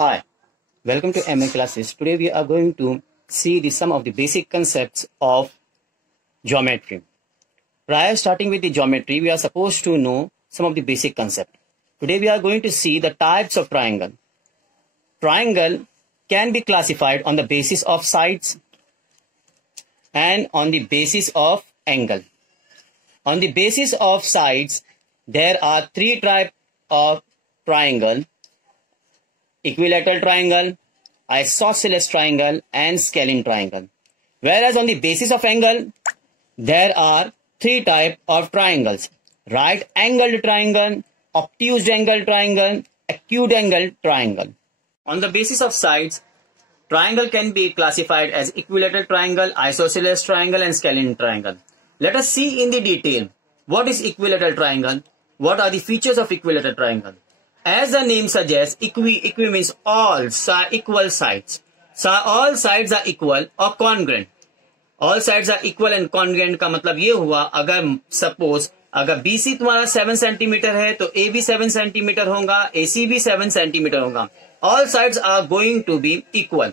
Hi, welcome to MA classes. Today we are going to see some of the basic concepts of geometry. Prior starting with the geometry, we are supposed to know some of the basic concepts. Today we are going to see the types of triangle. Triangle can be classified on the basis of sides and on the basis of angle. On the basis of sides, there are three types of triangle: equilateral triangle, isosceles triangle, and scalene triangle. Whereas on the basis of angle, there are three types of triangles: right angled triangle, obtuse angle triangle, acute angle triangle. On the basis of sides, triangle can be classified as equilateral triangle, isosceles triangle, and scalene triangle. Let us see in the detail what is equilateral triangle, what are the features of equilateral triangle. As the name suggests, equi means all equal sides. So all sides are equal or congruent. All sides are equal and congruent का मतलब ये हुआ, अगर suppose अगर BC तुम्हारा 7 centimetre है तो AB 7 centimetre होगा, AC भी 7 सेंटीमीटर होगा. All sides are going to be equal.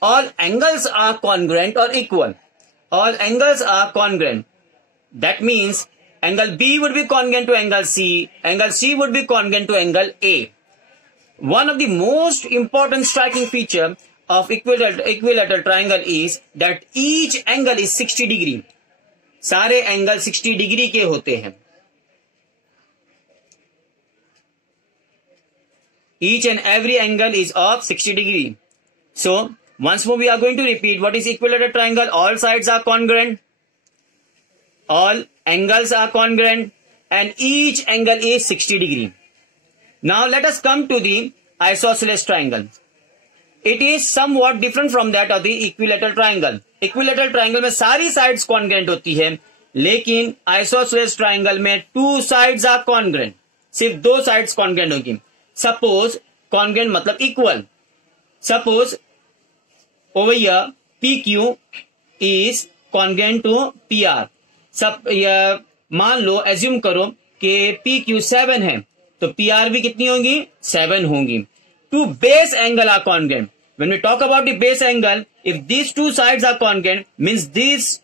All angles are congruent or equal. All angles are congruent. That means angle B would be congruent to angle C. Angle C would be congruent to angle A. One of the most important striking feature of equilateral triangle is that each angle is 60 degree. सारे angle 60 degree के होते हैं. Each and every angle is of 60 degree. So once more we are going to repeat what is equilateral triangle. All sides are congruent. All angles are congruent and each angle is 60 degree. Now let us come to the isosceles triangle. It is somewhat different from that of the equilateral triangle. Equilateral triangle में सारी sides congruent होती है, लेकिन isosceles triangle में two sides are congruent. सिर्फ दो sides congruent होगी. Suppose congruent मतलब equal. Suppose over here PQ is congruent to PR. सब मान लो एज्यूम करो कि PQ 7 है तो PR भी कितनी होंगी? 7 होंगी. Two base angle are congruent. When we talk about the base angle, if these two sides are congruent, means these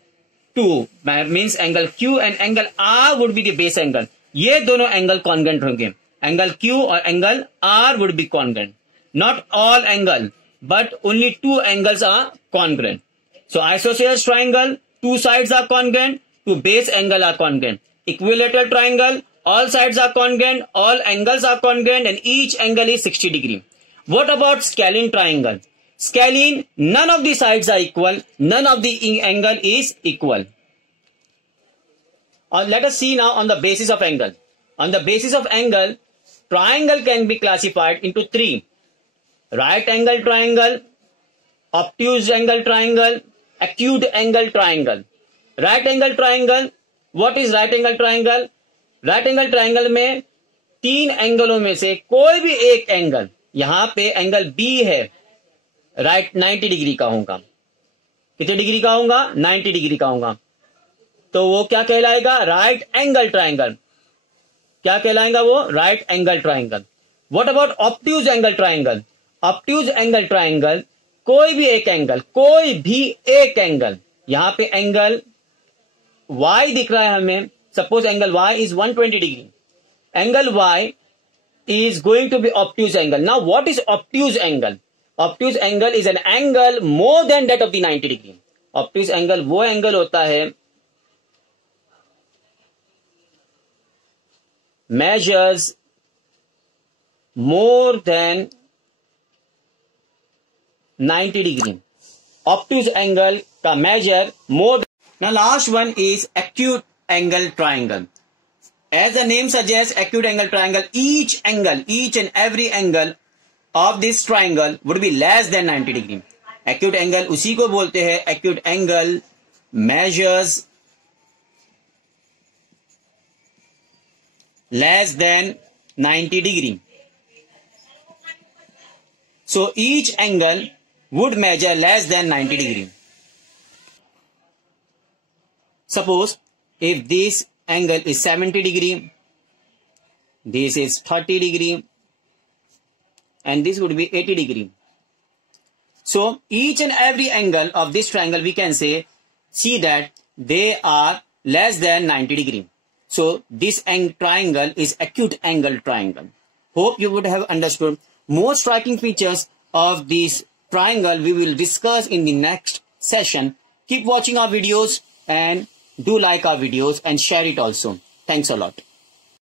two means angle Q and angle R would be the base angle. ये दोनों angle congruent होंगे. Angle Q और angle R would be congruent. Not all angle, but only two angles are congruent. So isosceles triangle, two sides are congruent, two base angle are congruent. Equilateral triangle, all sides are congruent, all angles are congruent, and each angle is 60 degree. What about scalene triangle? Scalene, none of the sides are equal, none of the angle is equal. Let us see now on the basis of angle. On the basis of angle, triangle can be classified into three: right angle triangle, obtuse angle triangle, acute angle triangle. Right angle triangle, what is right angle triangle? Right angle triangle में तीन एंगलों में से कोई भी एक angle, यहां पे angle B है, राइट 90 डिग्री का होगा. कितने डिग्री का होगा? 90 डिग्री का होगा. तो वो क्या कहलाएगा? Right angle triangle. क्या कहलाएगा वो? Right angle triangle. What about obtuse angle triangle? Obtuse angle triangle, कोई भी एक एंगल, यहां पे एंगल Y दिख रहा है हमें. Suppose angle Y is 120 degree. Angle Y is going to be obtuse angle. Now what is obtuse angle? Obtuse angle is an angle more than that of the 90 degree. Obtuse angle वो angle होता है measures more than 90 degree. Obtuse angle का measure more than. Now last one is acute angle triangle. As the name suggests, acute angle triangle, each and every angle of this triangle would be less than 90 degree. Acute angle उसी को बोलते हैं. Acute angle measures less than 90 degree. So each angle would measure less than 90 degree. Suppose if this angle is 70 degree, this is 30 degree, and this would be 80 degree. So each and every angle of this triangle we can see that they are less than 90 degree. So this triangle is acute angle triangle. Hope you would have understood. More striking features of this triangle we will discuss in the next session. Keep watching our videos and do like our videos and share it also. Thanks a lot.